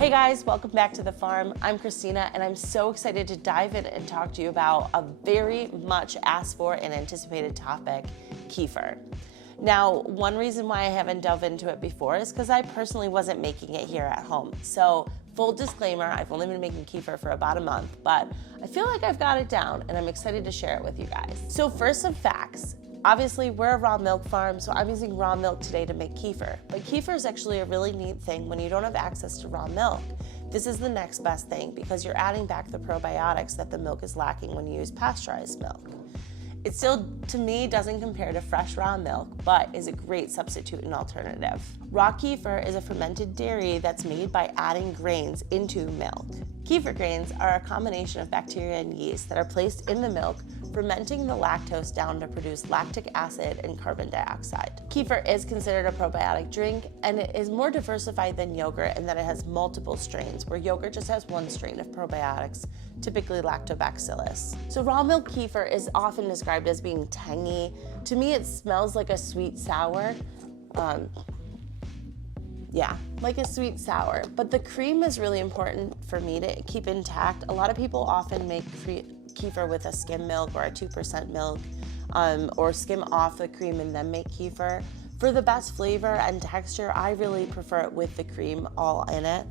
Hey guys, welcome back to the farm. I'm Christina and I'm so excited to dive in and talk to you about a very much asked for and anticipated topic, kefir. Now, one reason why I haven't delved into it before is because I personally wasn't making it here at home. So full disclaimer, I've only been making kefir for about a month, but I feel like I've got it down and I'm excited to share it with you guys. So first, some facts. Obviously, we're a raw milk farm, so I'm using raw milk today to make kefir. But kefir is actually a really neat thing when you don't have access to raw milk. This is the next best thing because you're adding back the probiotics that the milk is lacking when you use pasteurized milk. It still, to me, doesn't compare to fresh raw milk, but is a great substitute and alternative. Raw kefir is a fermented dairy that's made by adding grains into milk. Kefir grains are a combination of bacteria and yeast that are placed in the milk, fermenting the lactose down to produce lactic acid and carbon dioxide. Kefir is considered a probiotic drink, and it is more diversified than yogurt in that it has multiple strains, where yogurt just has one strain of probiotics, typically lactobacillus. So raw milk kefir is often described as being tangy. To me, it smells like a sweet sour. Like a sweet sour. But the cream is really important for me to keep intact. A lot of people often make kefir with a skim milk or a 2% milk, or skim off the cream and then make kefir. For the best flavor and texture, I really prefer it with the cream all in it.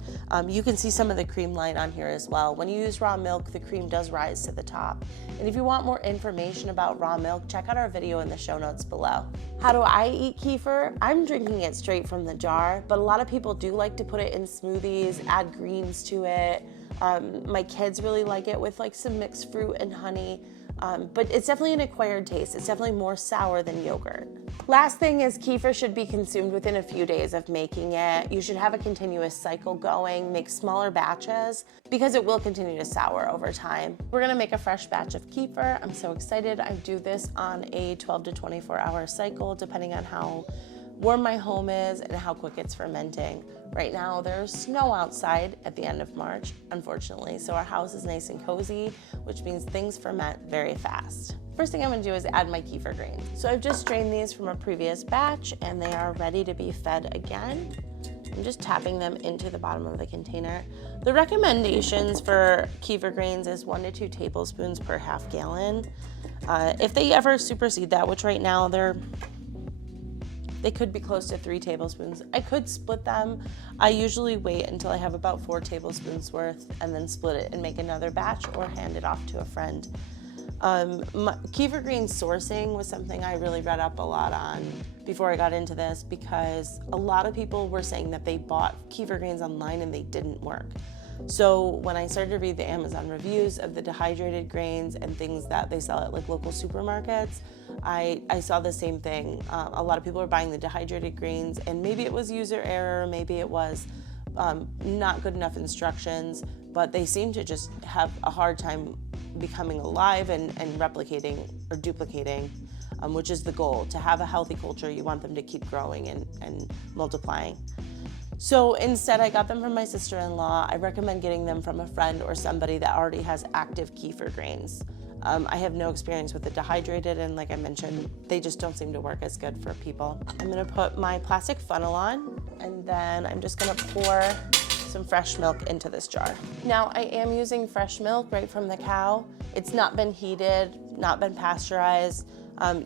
You can see some of the cream line on here as well. When you use raw milk, the cream does rise to the top. And if you want more information about raw milk, check out our video in the show notes below. How do I eat kefir? I'm drinking it straight from the jar, but a lot of people do like to put it in smoothies, add greens to it. My kids really like it with like some mixed fruit and honey. But it's definitely an acquired taste. It's definitely more sour than yogurt. Last thing is kefir should be consumed within a few days of making it. You should have a continuous cycle going, make smaller batches because it will continue to sour over time. We're gonna make a fresh batch of kefir. I'm so excited. I do this on a 12 to 24 hour cycle depending on how warm my home is and how quick it's fermenting. Right now there's snow outside at the end of March, unfortunately, so our house is nice and cozy, which means things ferment very fast. First thing I'm gonna do is add my kefir grains. So I've just strained these from a previous batch and they are ready to be fed again. I'm just tapping them into the bottom of the container. The recommendations for kefir grains is 1 to 2 tablespoons per half gallon. If they ever supersede that, which right now they could be close to 3 tablespoons. I could split them. I usually wait until I have about 4 tablespoons worth and then split it and make another batch or hand it off to a friend. Kefir grain sourcing was something I really read up a lot on before I got into this because a lot of people were saying that they bought kefir grains online and they didn't work. So when I started to read the Amazon reviews of the dehydrated grains and things that they sell at like local supermarkets, I saw the same thing. A lot of people are buying the dehydrated grains and maybe it was user error, maybe it was not good enough instructions, but they seem to just have a hard time becoming alive and replicating or duplicating, which is the goal. To have a healthy culture, you want them to keep growing and multiplying. So instead, I got them from my sister-in-law. I recommend getting them from a friend or somebody that already has active kefir grains. I have no experience with the dehydrated, and like I mentioned, they just don't seem to work as good for people. I'm gonna put my plastic funnel on, and then I'm just gonna pour some fresh milk into this jar. Now, I am using fresh milk right from the cow. It's not been heated, not been pasteurized.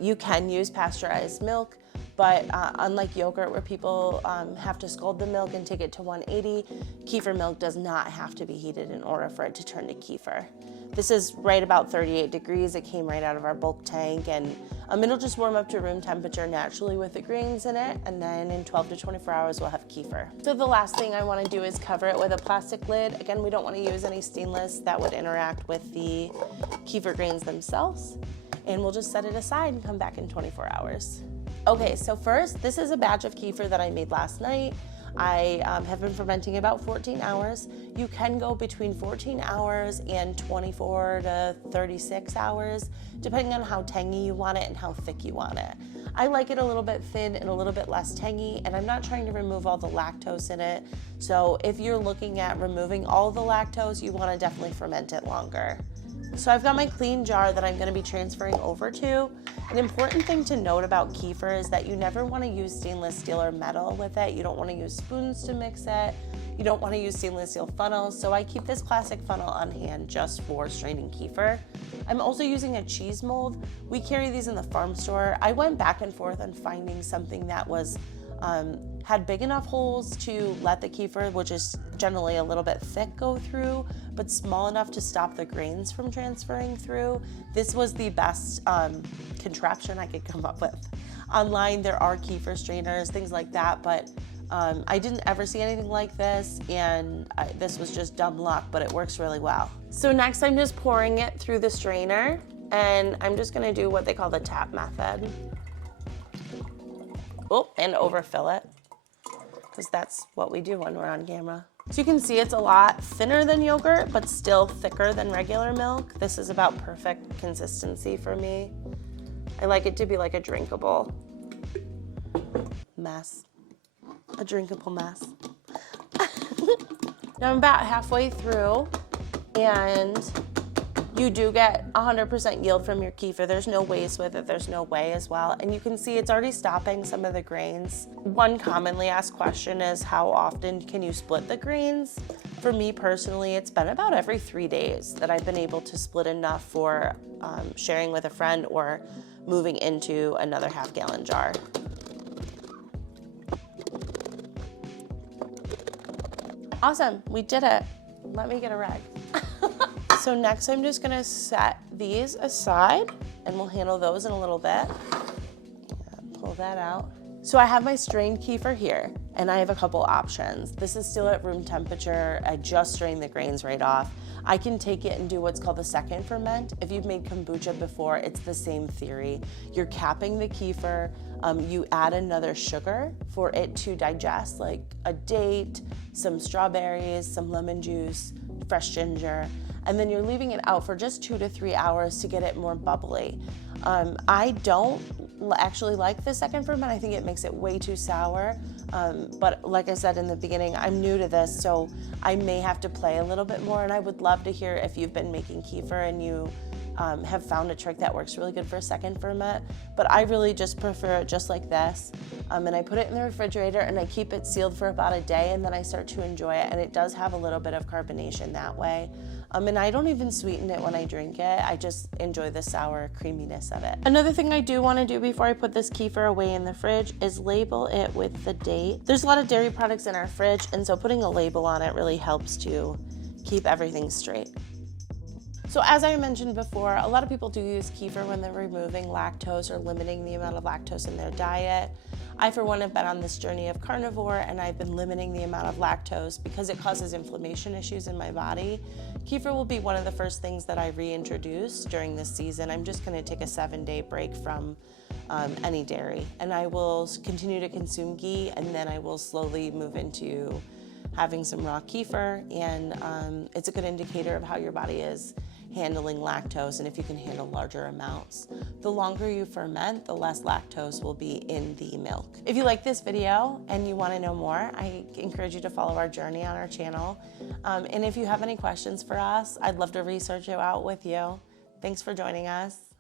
You can use pasteurized milk, but unlike yogurt where people have to scald the milk and take it to 180, kefir milk does not have to be heated in order for it to turn to kefir. This is right about 38 degrees. It came right out of our bulk tank, and it'll just warm up to room temperature naturally with the grains in it, and then in 12 to 24 hours we'll have kefir. So the last thing I want to do is cover it with a plastic lid. Again, we don't want to use any stainless that would interact with the kefir grains themselves, and we'll just set it aside and come back in 24 hours. Okay, so first, this is a batch of kefir that I made last night. I have been fermenting about 14 hours. You can go between 14 hours and 24 to 36 hours, depending on how tangy you want it and how thick you want it. I like it a little bit thin and a little bit less tangy, and I'm not trying to remove all the lactose in it. So if you're looking at removing all the lactose, you want to definitely ferment it longer. So I've got my clean jar that I'm gonna be transferring over to. An important thing to note about kefir is that you never wanna use stainless steel or metal with it. You don't wanna use spoons to mix it. You don't wanna use stainless steel funnels. So I keep this plastic funnel on hand just for straining kefir. I'm also using a cheese mold. We carry these in the farm store. I went back and forth on finding something that was had big enough holes to let the kefir, which is generally a little bit thick, go through, but small enough to stop the grains from transferring through. This was the best contraption I could come up with. Online, there are kefir strainers, things like that, but I didn't ever see anything like this, and this was just dumb luck, but it works really well. So next I'm just pouring it through the strainer, and I'm just gonna do what they call the tap method. Oh, and overfill it, because that's what we do when we're on camera. So you can see it's a lot thinner than yogurt, but still thicker than regular milk. This is about perfect consistency for me. I like it to be like a drinkable mess. A drinkable mess. Now I'm about halfway through, and you do get 100% yield from your kefir. There's no waste with it, there's no whey as well. And you can see it's already stopping some of the grains. One commonly asked question is, how often can you split the grains? For me personally, it's been about every 3 days that I've been able to split enough for sharing with a friend or moving into another half-gallon jar. Awesome, we did it. Let me get a rag. So next I'm just gonna set these aside, and we'll handle those in a little bit. Pull that out. So I have my strained kefir here, and I have a couple options. This is still at room temperature. I just strained the grains right off. I can take it and do what's called the second ferment. If you've made kombucha before, it's the same theory. You're capping the kefir, you add another sugar for it to digest, like a date, some strawberries, some lemon juice, fresh ginger, and then you're leaving it out for just 2 to 3 hours to get it more bubbly. I don't actually like the second ferment. I think it makes it way too sour. But like I said in the beginning, I'm new to this, so I may have to play a little bit more, and I would love to hear if you've been making kefir and you have found a trick that works really good for a second ferment. But I really just prefer it just like this. And I put it in the refrigerator and I keep it sealed for about a day, and then I start to enjoy it, and it does have a little bit of carbonation that way. And I don't even sweeten it when I drink it. I just enjoy the sour creaminess of it. Another thing I do want to do before I put this kefir away in the fridge is label it with the date. There's a lot of dairy products in our fridge, and so putting a label on it really helps to keep everything straight. So as I mentioned before, a lot of people do use kefir when they're removing lactose or limiting the amount of lactose in their diet. I, for one, have been on this journey of carnivore, and I've been limiting the amount of lactose because it causes inflammation issues in my body. Kefir will be one of the first things that I reintroduce during this season. I'm just gonna take a 7-day break from any dairy, and I will continue to consume ghee, and then I will slowly move into having some raw kefir, and it's a good indicator of how your body is handling lactose and if you can handle larger amounts. The longer you ferment, the less lactose will be in the milk. If you like this video and you want to know more, I encourage you to follow our journey on our channel. And if you have any questions for us, I'd love to research it out with you. Thanks for joining us.